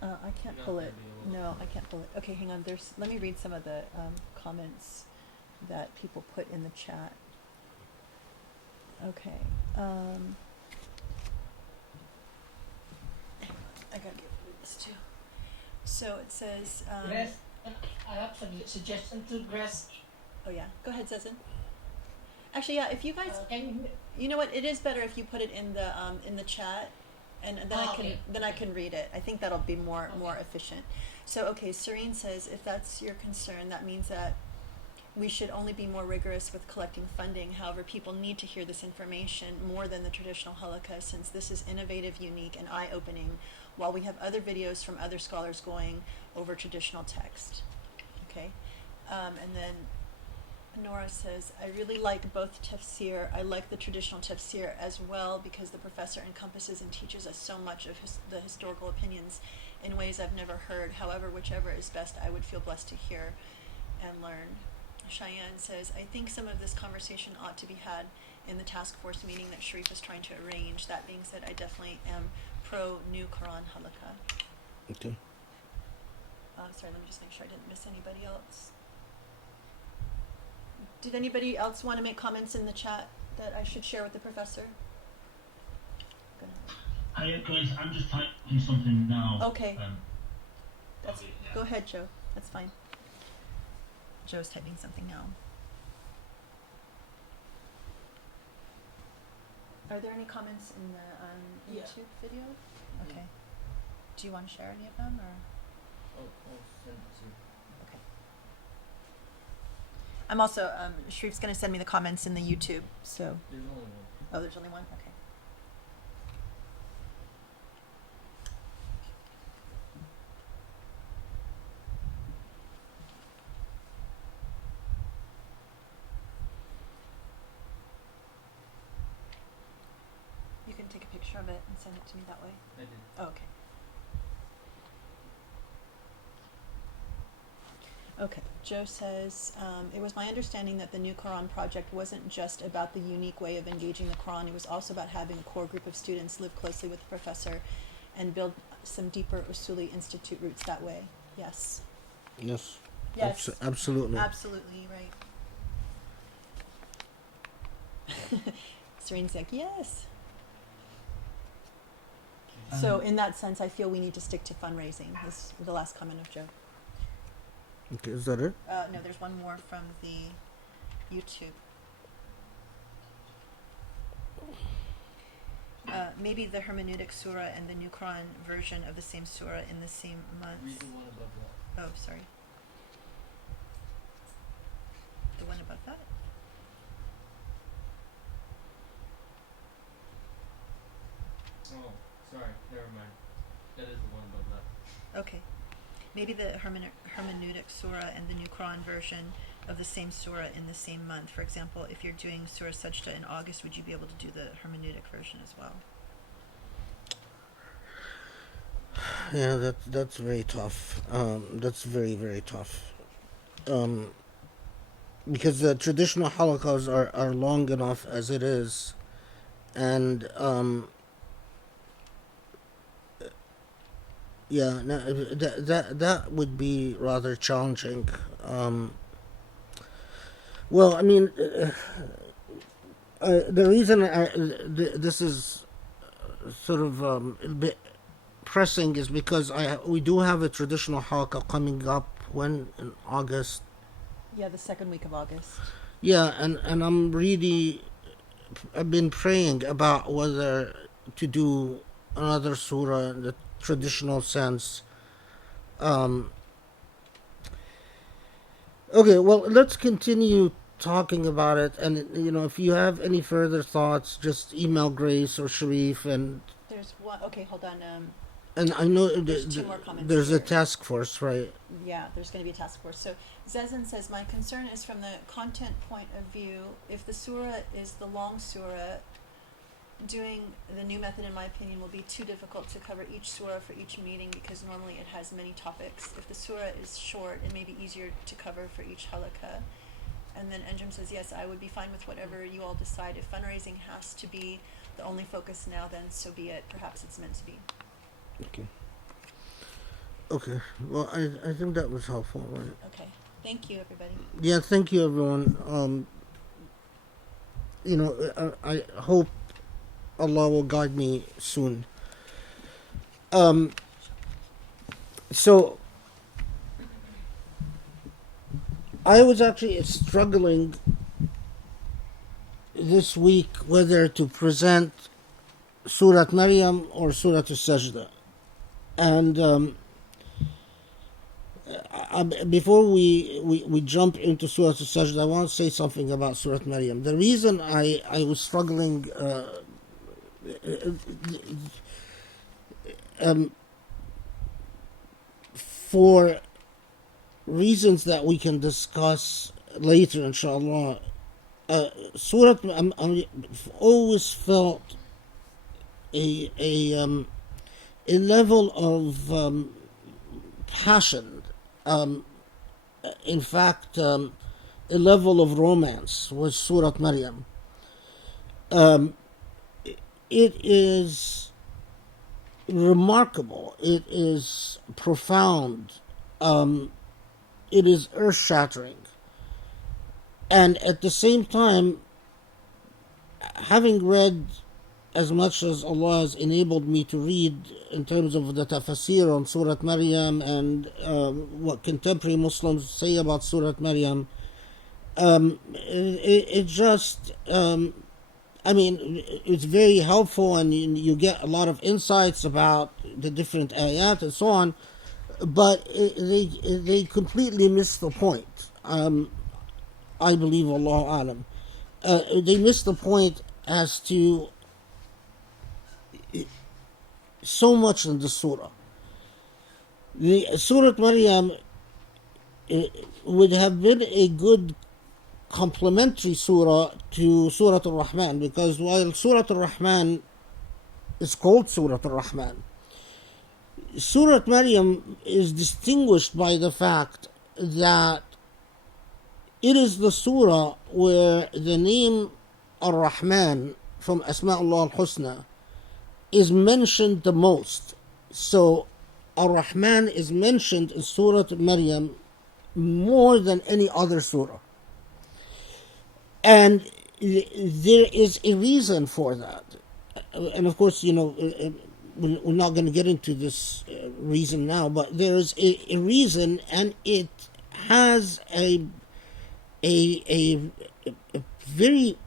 I can't pull it. No, I can't pull it. Okay, hang on. Let me read some of the comments that people put in the chat. Okay. I gotta get rid of this too. So it says. Grace, I have a suggestion to Grace. Oh yeah. Go ahead, Zezin. Actually, yeah. If you guys, Can you? you know what? It is better if you put it in the chat, and then I can read it. I think that'll be more efficient. So okay, Serene says if that's your concern, that means that we should only be more rigorous with collecting funding. However, people need to hear this information more than the traditional halakha, since this is innovative, unique, and eye-opening, while we have other videos from other scholars going over traditional text. Okay, and then Nora says, I really like both tafsir. I like the traditional tafsir as well because the professor encompasses and teaches us so much of the historical opinions in ways I've never heard. However, whichever is best, I would feel blessed to hear and learn. Cheyenne says, I think some of this conversation ought to be had in the task force meeting that Sharif is trying to arrange. That being said, I definitely am pro new Quran halakha. okay. Sorry, let me just make sure I didn't miss anybody else. Did anybody else want to make comments in the chat that I should share with the professor? Hi guys, I'm just typing something now. Okay. Go ahead, Joe. That's fine. Joe's typing something now. Are there any comments in the YouTube video? Okay. Do you want to share any of them, or? I'll send it to you. Okay. I'm also Sharif's going to send me the comments in the YouTube. So. There's only one. Oh, there's only one. Okay. You can take a picture of it and send it to me that way. I did. Oh, okay. Okay, Joe says, it was my understanding that the New Quran project wasn't just about the unique way of engaging the Quran, it was also about having a core group of students live closely with the professor and build some deeper Usuli Institute roots that way. Yes. Yes. Yes. Absolutely. Absolutely, right. Serene's like, yes. So in that sense, I feel we need to stick to fundraising, is the last comment of Joe. Okay, is that it? No, there's one more from the YouTube. Maybe the hermeneutic surah and the New Quran version of the same surah in the same month. Read the one above that. Oh, sorry. The one above that? Oh, sorry, never mind. That is the one above that. Okay. Maybe the hermeneutic surah and the New Quran version of the same surah in the same month. For example, if you're doing Surah Sajdah in August, would you be able to do the hermeneutic version as well? Yeah, that's very tough. That's very, very tough. Because the traditional halaqas are long enough as it is, and yeah, no, that would be rather challenging. Well, I mean, the reason this is sort of a bit pressing is because we do have a traditional halaqa coming up in August. Yeah, the second week of August. Yeah, and I've been praying about whether to do another surah in the traditional sense. Okay, well, let's continue talking about it, and if you have any further thoughts, just email Grace or Sharif, and There's one. Okay, hold on. and I know There's two more comments there's a here. task force, right? Yeah, there's going to be a task force. So Zezan says, my concern is from the content point of view. If the surah is the long surah, doing the new method, in my opinion, will be too difficult to cover each surah for each meeting because normally it has many topics. If the surah is short, it may be easier to cover for each halaqa. And then Enjam says, yes, I would be fine with whatever you all decide. If fundraising has to be the only focus now, then so be it. Perhaps it's meant to be. Okay. Well, I think that was helpful, right? Okay. Thank you, everybody. Yeah, thank you, everyone. I hope Allah will guide me soon. So I was actually struggling this week whether to present Surah Maryam or Surah Al Sajdah. And before we jump into Surah Al Sajdah, I want to say something about Surah Maryam. The reason I was struggling for reasons that we can discuss later, inshallah. Surah, I've always felt a level of passion. In fact, a level of romance with Surah Maryam. It is remarkable. It is profound. It is earth-shattering. And at the same time, having read as much as Allah has enabled me to read in terms of the tafsir on Surah Maryam and what contemporary Muslims say about Surah Maryam, it just, it's very helpful, and you get a lot of insights about the different ayat and so on, but they completely miss the point. I believe, Allahu Alam. They miss the point as to so much in the surah. The Surah Maryam would have been a good complementary surah to Surah Al-Rahman, because while Surah Al-Rahman is called Surah Al-Rahman, Surah Maryam is distinguished by the fact that it is the surah where the name Ar-Rahman from Asma'ullah al-Husna is mentioned the most. So Ar-Rahman is mentioned in Surah Maryam more than any other surah. And there is a reason for that. And of course, we're not going to get into this reason now, but there is a reason, and it has a very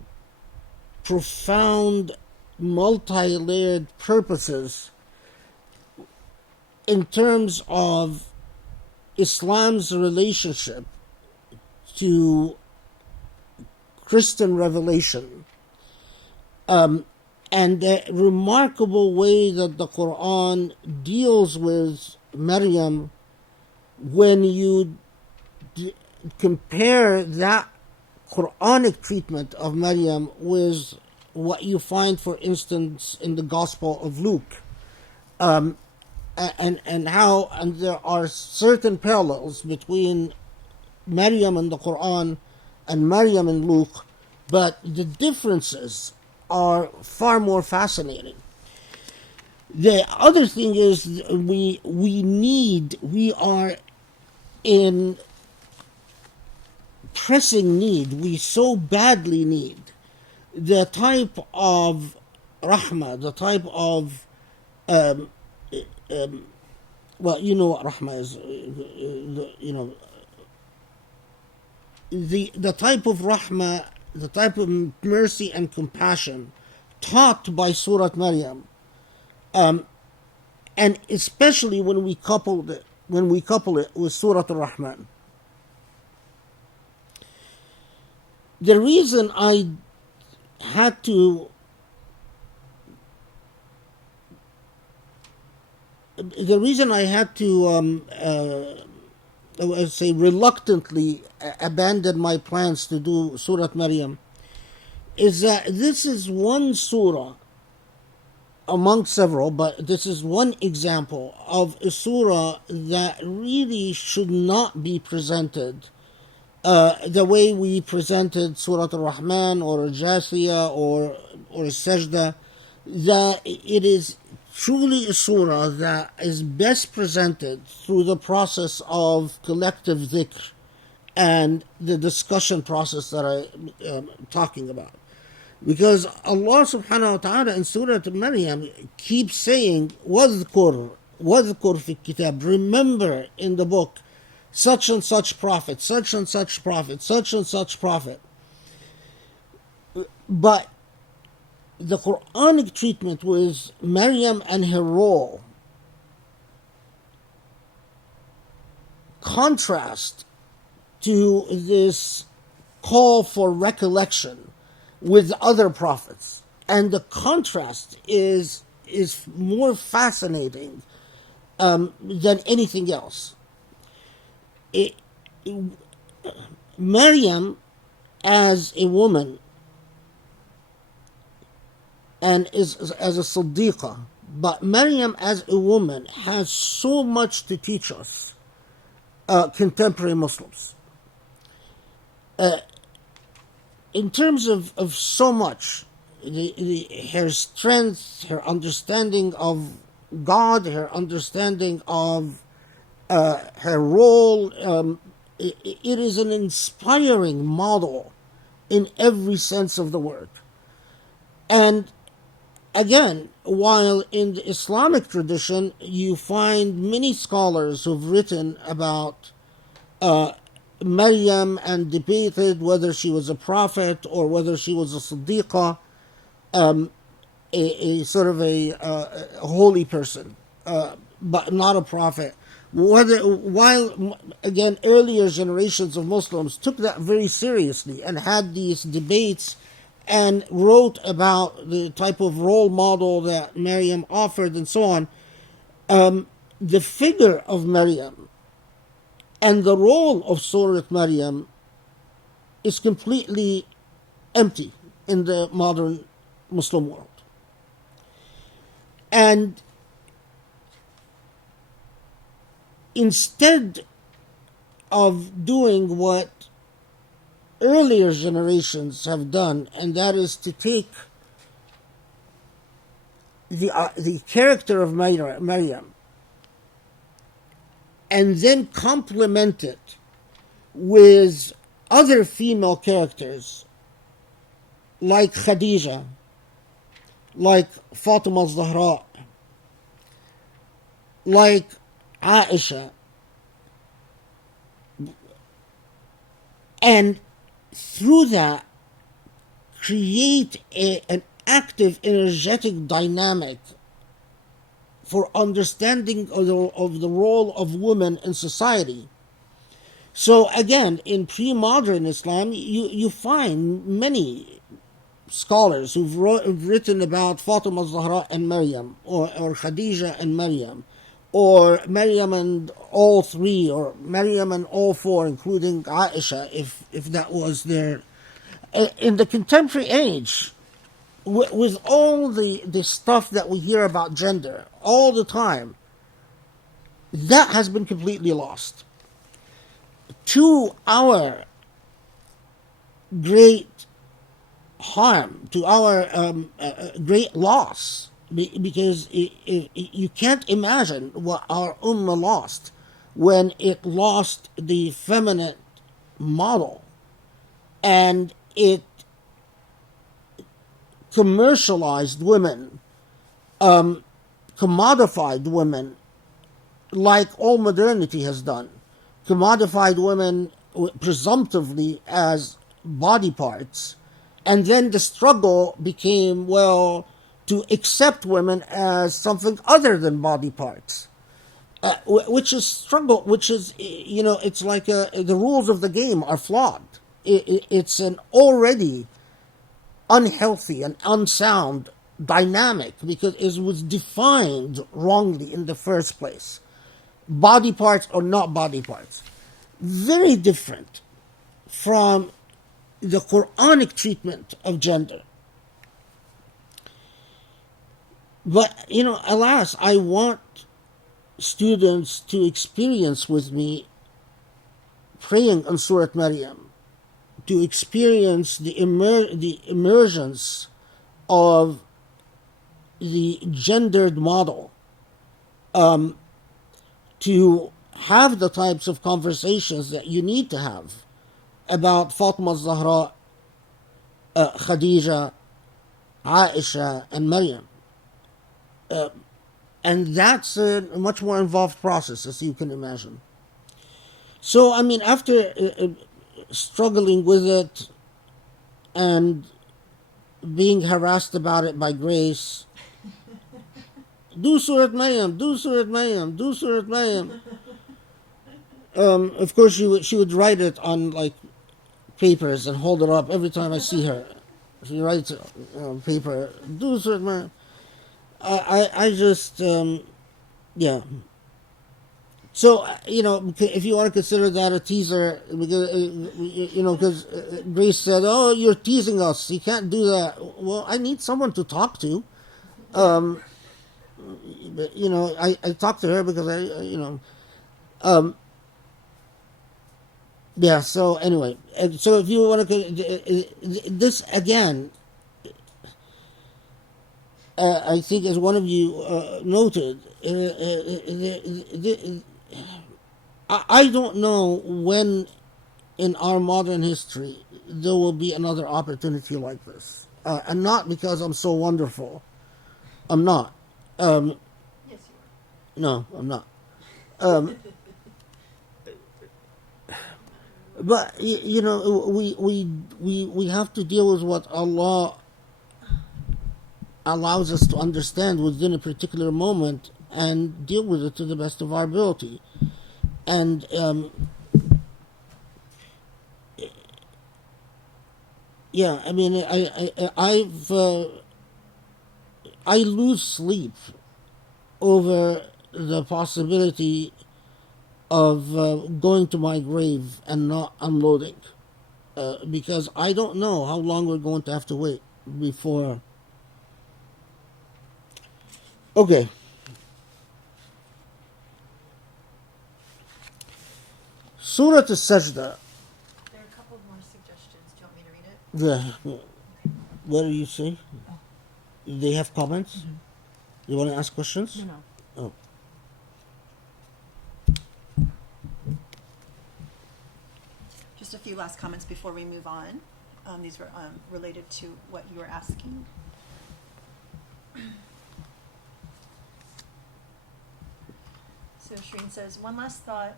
profound, multi-layered purposes in terms of Islam's relationship to Christian revelation, and the remarkable way that the Quran deals with Maryam when you compare that Quranic treatment of Maryam with what you find, for instance, in the Gospel of Luke, and there are certain parallels between Maryam in the Quran and Maryam in Luke, but the differences are far more fascinating. The other thing is we are in pressing need, we so badly need the type of rahmah, the type of well, you know what rahmah is, the type of rahmah, the type of mercy and compassion taught by Surah Maryam, and especially when we couple it with Surah Al-Rahman. The reason I had to I would say reluctantly abandon my plans to do Surah Maryam is that this is one surah among several, but this is one example of a surah that really should not be presented the way we presented Surah Al-Rahman or Al-Jathiyah or Al Sajdah. That it is truly a surah that is best presented through the process of collective dhikr and the discussion process that I'm talking about. Because Allah subhanahu wa ta'ala in Surah Maryam keeps saying, وَاذْكُرْ فِي الكِّتَابِ, remember in the book such and such prophet, such and such prophet, such and such prophet. But the Quranic treatment with Maryam and her role contrast to this call for recollection with other prophets, and the contrast is more fascinating than anything else. Maryam as a woman and is as a Siddiqah, but Maryam as a woman has so much to teach us, contemporary Muslims. In terms of so much, her strength, her understanding of God, her understanding of her role, it is an inspiring model in every sense of the word. And again, while in the Islamic tradition you find many scholars who've written about Maryam and debated whether she was a prophet or whether she was a Siddiqah, a sort of a holy person, but not a prophet. While again earlier generations of Muslims took that very seriously and had these debates and wrote about the type of role model that Maryam offered and so on, the figure of Maryam and the role of Surah Maryam is completely empty in the modern Muslim world. And instead of doing what earlier generations have done, and that is to take the character of Maryam and then complement it with other female characters like Khadija, like Fatima al-Zahra, like Aisha, and through that create an active, energetic dynamic for understanding of the role of women in society. So again, in pre-modern Islam, you find many scholars who've written about Fatima al-Zahra and Maryam, or Khadija and Maryam, or Maryam and all three, or Maryam and all four, including Aisha, if that was there. In the contemporary age, with all the stuff that we hear about gender all the time, that has been completely lost. To our great harm, to our great loss, because you can't imagine what our ummah lost when it lost the feminine model and it commercialized women, commodified women, like all modernity has done. Commodified women presumptively as body parts, and then the struggle became, well, to accept women as something other than body parts, which is struggle, which is, it's like the rules of the game are flawed. It's an already unhealthy and unsound dynamic because it was defined wrongly in the first place. Body parts or not body parts. Very different from the Quranic treatment of gender. But, alas, I want students to experience with me praying on Surah Maryam, to experience the emergence of the gendered model, to have the types of conversations that you need to have about Fatima al-Zahra, Khadija, Aisha, and Maryam. And that's a much more involved process, as you can imagine. So, after struggling with it and being harassed about it by Grace, do Surah Maryam, do Surah Maryam, do Surah Maryam. Of course, she would write it on papers and hold it up every time I see her. She writes it on paper, do Surah Maryam. I just, yeah. So, if you want to consider that a teaser, because Grace said, oh, you're teasing us, you can't do that. Well, I need someone to talk to. But, I talked to her because yeah, so anyway. So if you want to, this again, I think as one of you noted, I don't know when in our modern history there will be another opportunity like this. And not because I'm so wonderful. I'm not. Yes, you are. No, I'm not. But we have to deal with what Allah allows us to understand within a particular moment and deal with it to the best of our ability. And yeah, I lose sleep over the possibility of going to my grave and not unloading, because I don't know how long we're going to have to wait before. Okay. Surah Al Sajdah. There are a couple more suggestions. Do you want me to read it? Yeah. What do you say? They have comments? You want to ask questions? No. Oh. Just a few last comments before we move on. These were related to what you were asking. So Shreen says, one last thought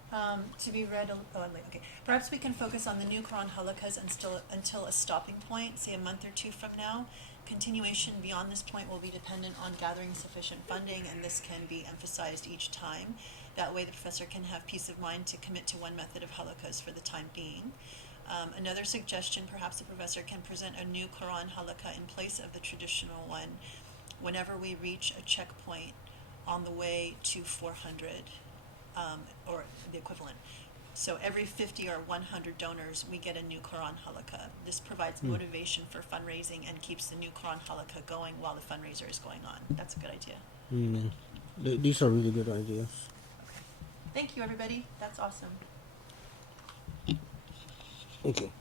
to be read. Okay. Perhaps we can focus on the new Quran halaqas until a stopping point, say a month or two from now. Continuation beyond this point will be dependent on gathering sufficient funding, and this can be emphasized each time. That way the professor can have peace of mind to commit to one method of halaqas for the time being. Another suggestion, perhaps the professor can present a new Quran halaqa in place of the traditional one whenever we reach a checkpoint on the way to 400, or the equivalent. So every 50 or 100 donors, we get a new Quran halaqa. This provides motivation for fundraising and keeps the new Quran halaqa going while the fundraiser is going on. That's a good idea. These are really good ideas. Okay. Thank you, everybody. That's awesome. Okay.